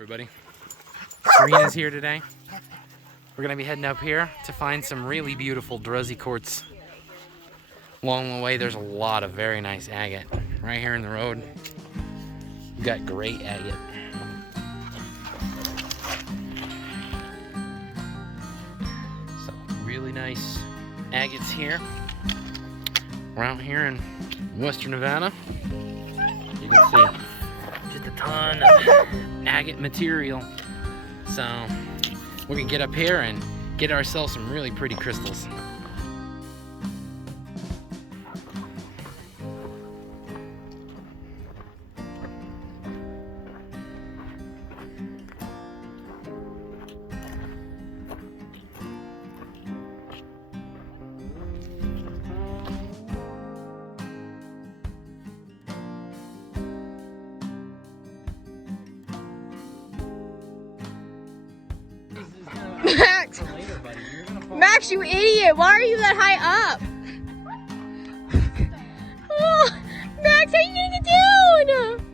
Everybody, Serena's here today. We're gonna be heading up here to find some really beautiful Druzy quartz. Along the way there's a lot of very nice agate. Right here in the road we've got great agate. So really nice agates here. We're out here in western Nevada. You can see just a ton of agate material. So we can get up here and get ourselves some really pretty crystals. Max! Max, you idiot! Why are you that high up? Oh, Max, how are you gonna get down?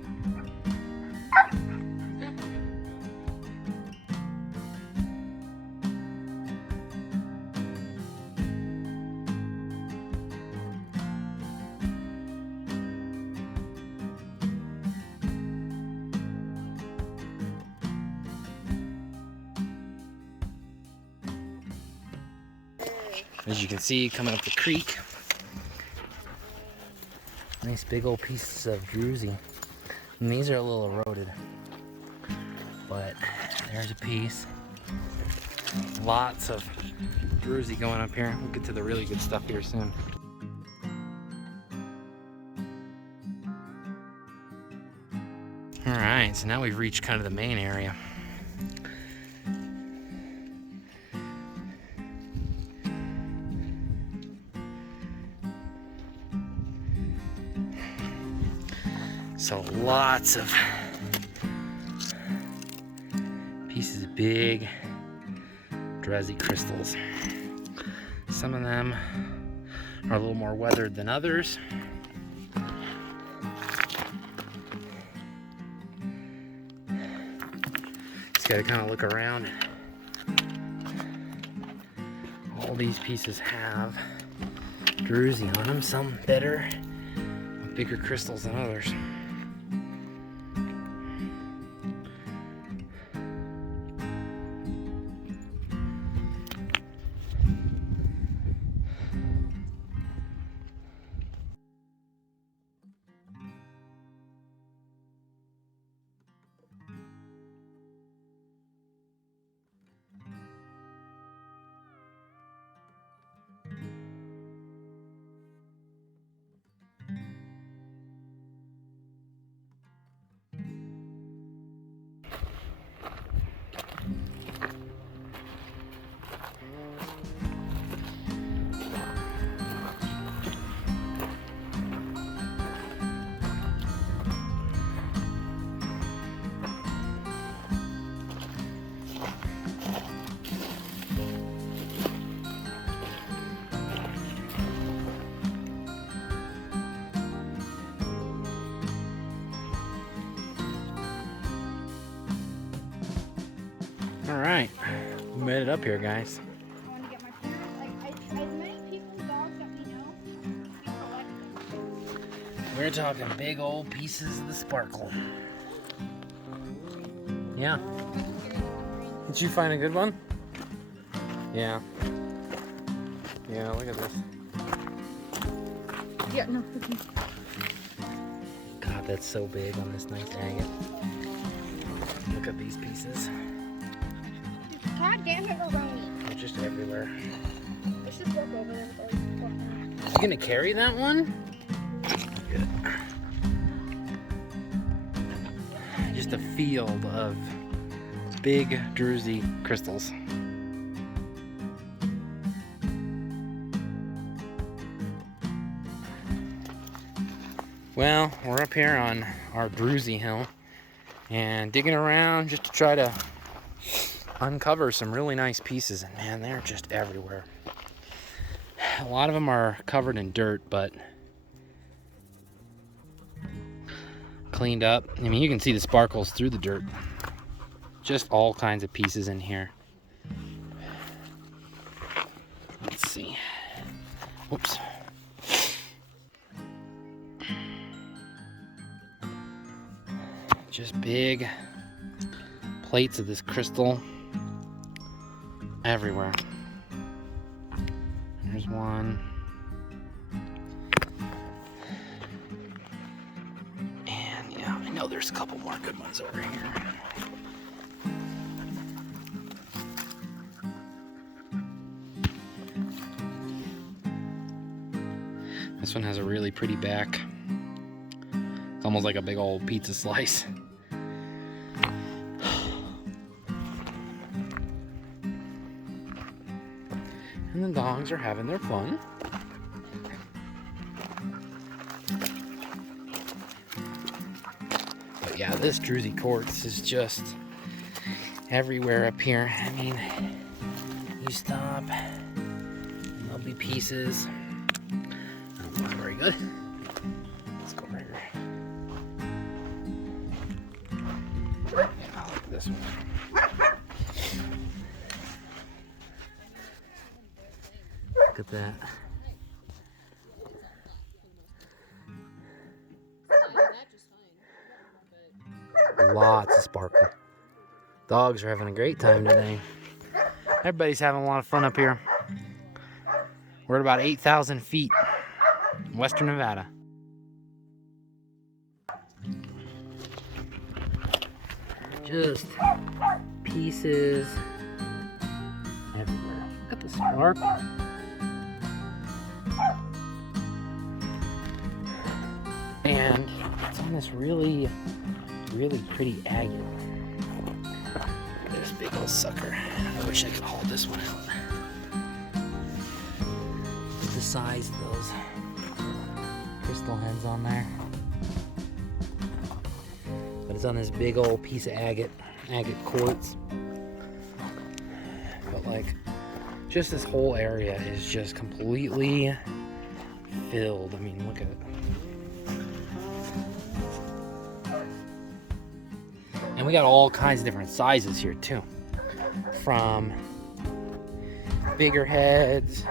As you can see, coming up the creek, nice big old pieces of druzy. And these are a little eroded, but there's a piece. Lots of druzy going up here. We'll get to the really good stuff here soon. All right, so now we've reached kind of the main area. So lots of pieces of big Druzy crystals. Some of them are a little more weathered than others. Just gotta kind of look around. All these pieces have druzy on them, some better, bigger crystals than others. All right, we made it up here, guys. We're talking big old pieces of the sparkle. Yeah. Did you find a good one? Yeah. Yeah, look at this. Yeah, no. God, that's so big on this nice agate. Look at these pieces. God damn it, Reno. They're just everywhere. Let's just walk over there. You gonna carry that one? Good. Just a field of big druzy crystals. Well, we're up here on our Druzy Hill and digging around just to try to uncover some really nice pieces, and man, they're just everywhere. A lot of them are covered in dirt, but cleaned up. I mean, you can see the sparkles through the dirt. Just all kinds of pieces in here. Let's see. Whoops. Just big plates of this crystal everywhere. There's one. And yeah, I know there's a couple more good ones over here. This one has a really pretty back. It's almost like a big old pizza slice. And the dogs are having their fun. But yeah, this Druzy quartz is just everywhere up here. I mean, you stop, and there'll be pieces. That wasn't very good. Let's go right here. Yeah, look at this one. Look at that. Lots of sparkle. Dogs are having a great time today. Everybody's having a lot of fun up here. We're at about 8,000 feet in western Nevada. Just pieces everywhere. Look at the sparkle. And it's on this really pretty agate. This big old sucker. I wish I could haul this one out. Look at the size of those crystal heads on there. But it's on this big old piece of agate quartz. But like, just this whole area is just completely filled. I mean, look at it. And we got all kinds of different sizes here too. From bigger heads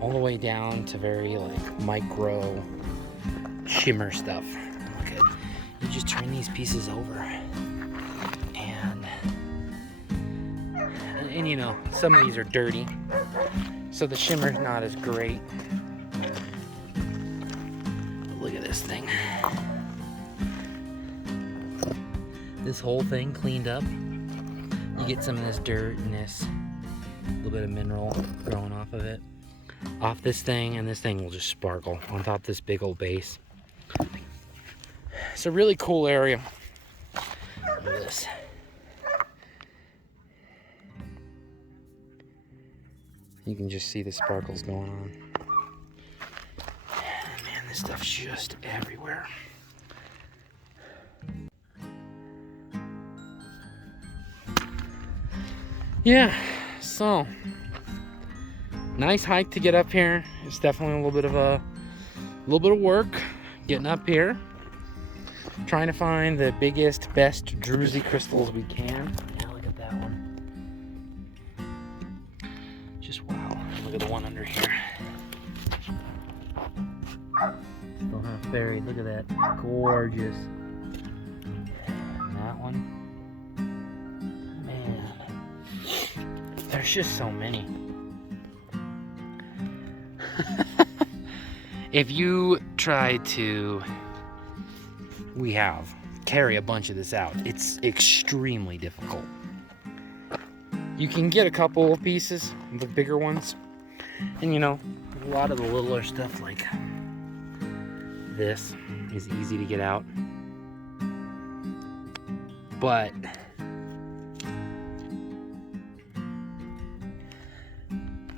all the way down to very like micro shimmer stuff. Look at, you just turn these pieces over and you know, some of these are dirty, so the shimmer's not as great. But look at this thing. This whole thing cleaned up. You get some of this dirt and this little bit of mineral growing off of it. Off this thing, and this thing will just sparkle on top of this big old base. It's a really cool area. Look at this. You can just see the sparkles going on. Man, this stuff's just everywhere. Yeah, so nice hike to get up here. It's definitely a little bit of work getting up here, trying to find the biggest, best Druzy crystals we can. Yeah, look at that one. Just wow. Look at the one under here. Still half buried. Look at that. Gorgeous. And that one. There's just so many. If you try to, carry a bunch of this out, it's extremely difficult. You can get a couple of pieces, the bigger ones, and you know, a lot of the littler stuff like this is easy to get out. But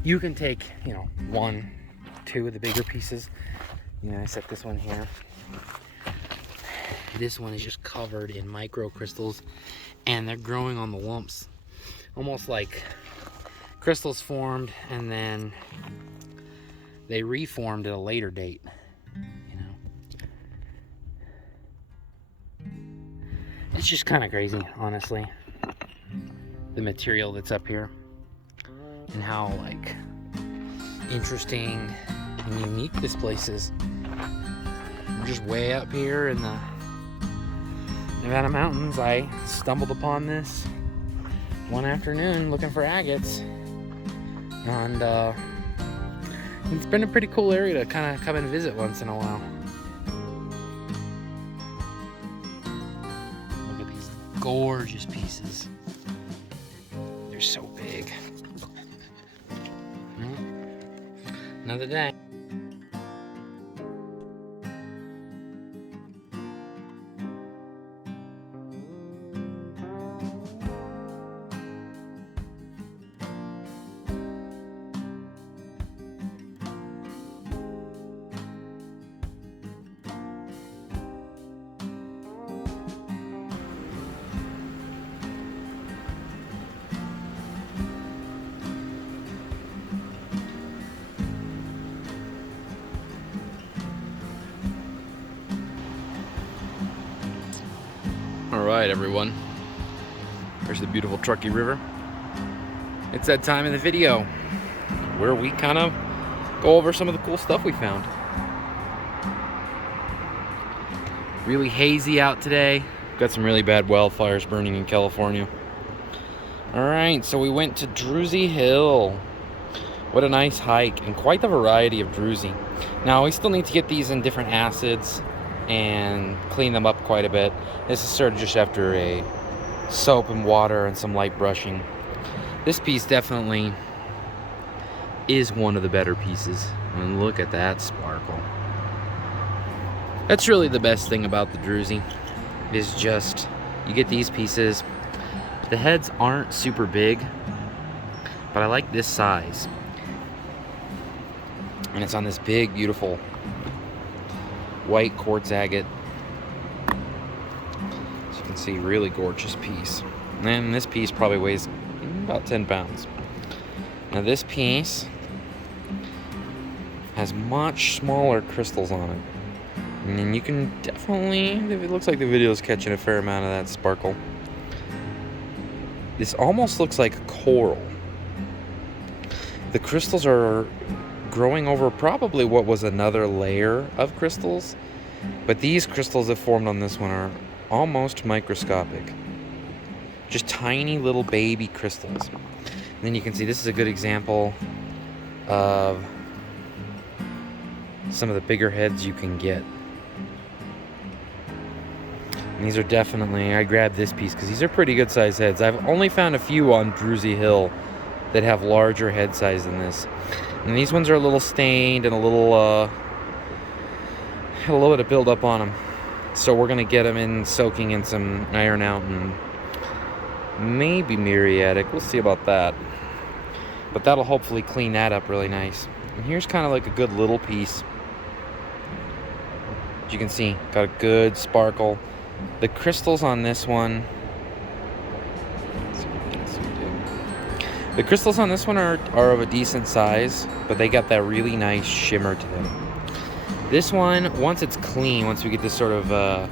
you can take, you know, 1, 2 of the bigger pieces. You know, I set this one here. This one is just covered in micro crystals, and they're growing on the lumps. Almost like crystals formed and then they reformed at a later date, you know. It's just kind of crazy, honestly, the material that's up here and how like interesting and unique this place is. I'm just way up here in the Nevada mountains. I stumbled upon this one afternoon looking for agates, and it's been a pretty cool area to kind of come and visit once in a while. Look at these gorgeous pieces. They're so big. Well, another day. Alright everyone, there's the beautiful Truckee River. It's that time in the video where we kind of go over some of the cool stuff we found. Really hazy out today. Got some really bad wildfires burning in California. Alright, so we went to Druzy Hill. What a nice hike, and quite the variety of druzy. Now we still need to get these in different acids and clean them up quite a bit. This is sort of just after a soap and water and some light brushing. This piece definitely is one of the better pieces. I mean, look at that sparkle. That's really the best thing about the druzy, is just you get these pieces. The heads aren't super big, but I like this size. And it's on this big, beautiful white quartz agate. As you can see, really gorgeous piece. And this piece probably weighs about 10 pounds. Now this piece has much smaller crystals on it. And you can definitely, it looks like the video is catching a fair amount of that sparkle. This almost looks like coral. The crystals are growing over probably what was another layer of crystals, but these crystals that formed on this one are almost microscopic. Just tiny little baby crystals. And then you can see this is a good example of some of the bigger heads you can get. And these are definitely, I grabbed this piece because these are pretty good sized heads. I've only found a few on Druzy Hill that have larger head size than this. And these ones are a little stained and a little bit of buildup on them. So we're gonna get them in soaking in some iron out and maybe muriatic. We'll see about that. But that'll hopefully clean that up really nice. And here's kind of like a good little piece. As you can see, got a good sparkle. The crystals on this one, are of a decent size, but they got that really nice shimmer to them. This one, once it's clean, once we get this sort of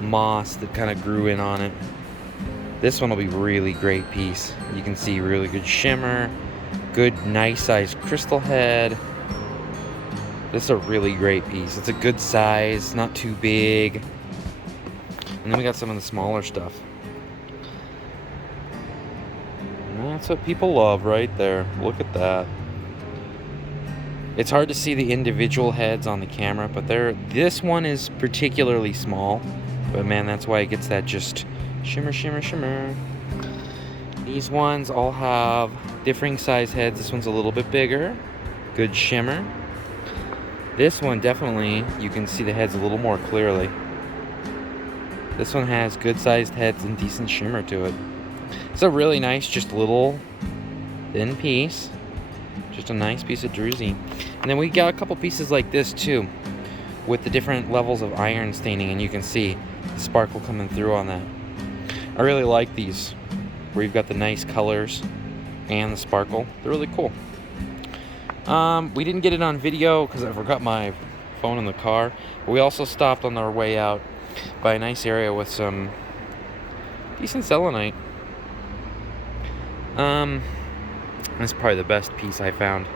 moss that kind of grew in on it, this one will be really great piece. You can see really good shimmer, good nice sized crystal head. This is a really great piece. It's a good size, not too big. And then we got some of the smaller stuff. And that's what people love right there. Look at that. It's hard to see the individual heads on the camera, but this one is particularly small. But man, that's why it gets that just shimmer, shimmer, shimmer. These ones all have differing size heads. This one's a little bit bigger. Good shimmer. This one definitely, you can see the heads a little more clearly. This one has good sized heads and decent shimmer to it. It's a really nice, just little thin piece. Just a nice piece of druzy. And then we got a couple pieces like this too, with the different levels of iron staining, and you can see the sparkle coming through on that. I really like these, where you've got the nice colors and the sparkle. They're really cool. We didn't get it on video because I forgot my phone in the car. But we also stopped on our way out by a nice area with some decent selenite. That's probably the best piece I found.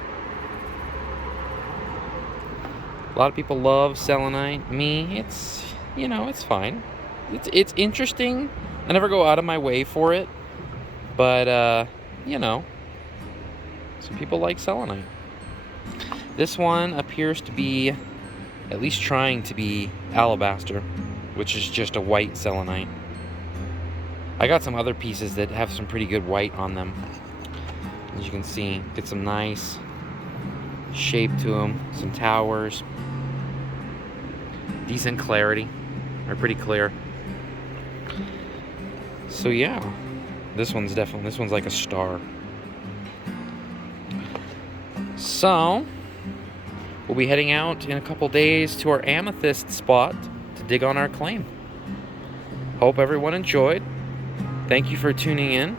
A lot of people love selenite. Me, it's, you know, it's fine. It's interesting. I never go out of my way for it, but you know, some people like selenite. This one appears to be at least trying to be alabaster, which is just a white selenite. I got some other pieces that have some pretty good white on them. As you can see, get some nice shape to them, some towers, decent clarity. They're pretty clear. So yeah, this one's like a star. So we'll be heading out in a couple days to our amethyst spot to dig on our claim. Hope everyone enjoyed. Thank you for tuning in.